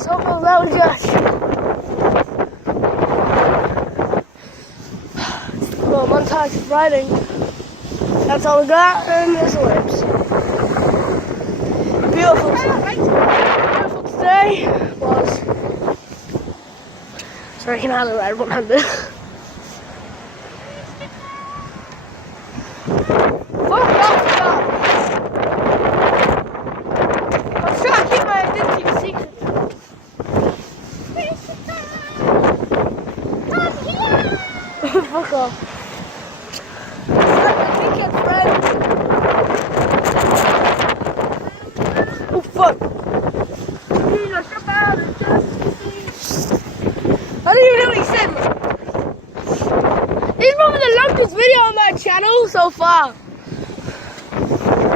So that was Josh. Well, montage of riding. That's all we got, and there's the waves. Beautiful. Beautiful today was. Sorry, I can hardly ride one-handed. Fuck off. Oh fuck. I don't even know what he said. This is probably the longest video on my channel so far.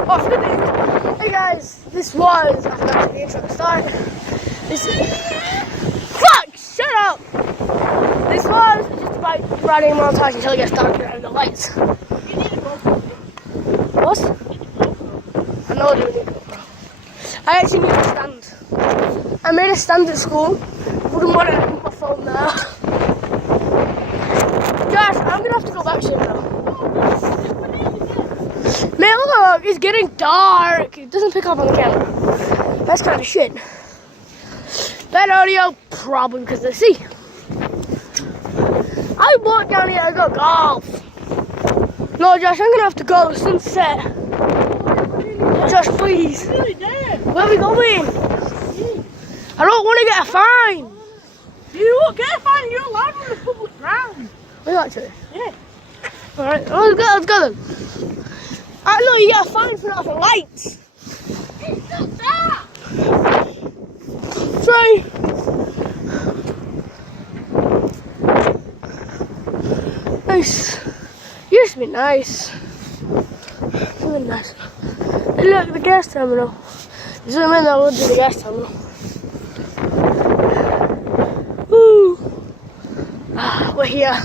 Oh, hey guys, this was, I forgot the intro to start. This is, fuck, shut up. This was just about riding a montage until it gets darker and the lights. What? I know I do need a GoPro. I actually need a stand. I made a stand at school. Wouldn't want to put my phone there. Josh, I'm gonna have to go back soon now. Man, look, it's getting dark. It doesn't pick up on the camera. That's kind of shit. Bad audio, probably because of the sea. I walked down here to go golf. No, Josh, I'm gonna have to go. The sun's set. Josh, please. Where are we going? I don't want to get a fine. You won't get a fine. You're allowed on the public ground. Are you actually? Yeah. All right, let's go then. I know you get a fine for not having lights. It's not that. Sorry. Nice. Used to be nice. Really nice. Hey, look, the gas terminal. Zoom in, I will do the gas terminal. Woo! We're here.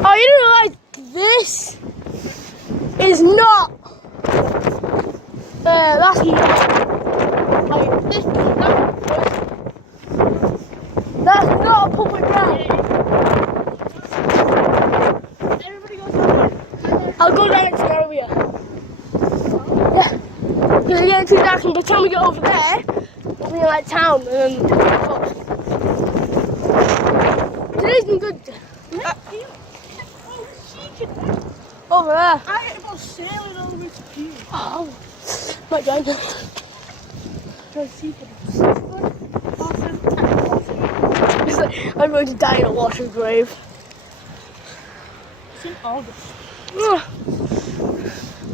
Oh, you don't realize this is not. That's here. Like, this is not. That's not a public ground. Everybody goes down. I'll go down to area. Yeah. Because it's getting too dark, and by the time we get over there, we'll be in like town and then. Today's been good. Over there. I was sailing all the way to here. Oh, my God. Try to see them. It's like, I'm going to die in a water grave. It's in August.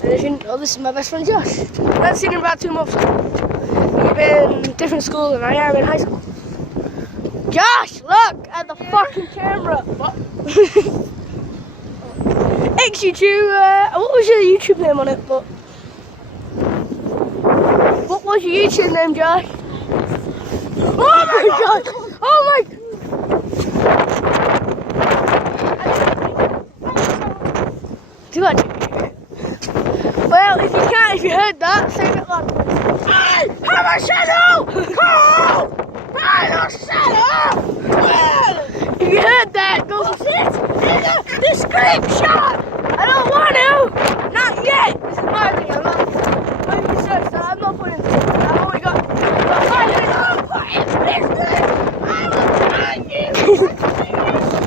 And as you know, this is my best friend Josh. I haven't seen him in about 2 months. We've been in different school than I am in high school. Josh, look at the fucking camera. What? Ex-YouTube, what was your YouTube name on it? But what was your YouTube name, Josh? Oh my God! Oh my! Do that. Well, if you heard that, say it loud. Hey! Have a shadow! Call! Have a shadow! If you heard that, go What's this? In the description! I don't want to! Not yet! This is my thing, I'm not. When you search that, I'm not putting this. I've only got 5 minutes. Don't put in business! I will find you!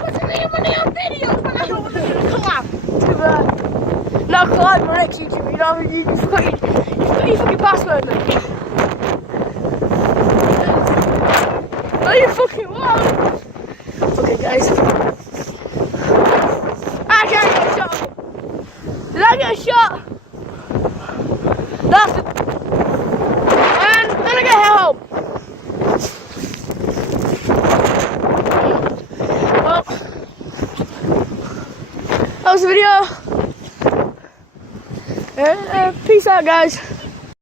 What's the name of the videos when I don't want to do it? Come on! Too bad. Now, Clyde, my next YouTube, you know, you forgot your fucking password, mate. Oh, you fucking what? Okay, guys. I can't get a shot. Did I get a shot? That's it. And then I get home. Well, that was the video. Peace out, guys.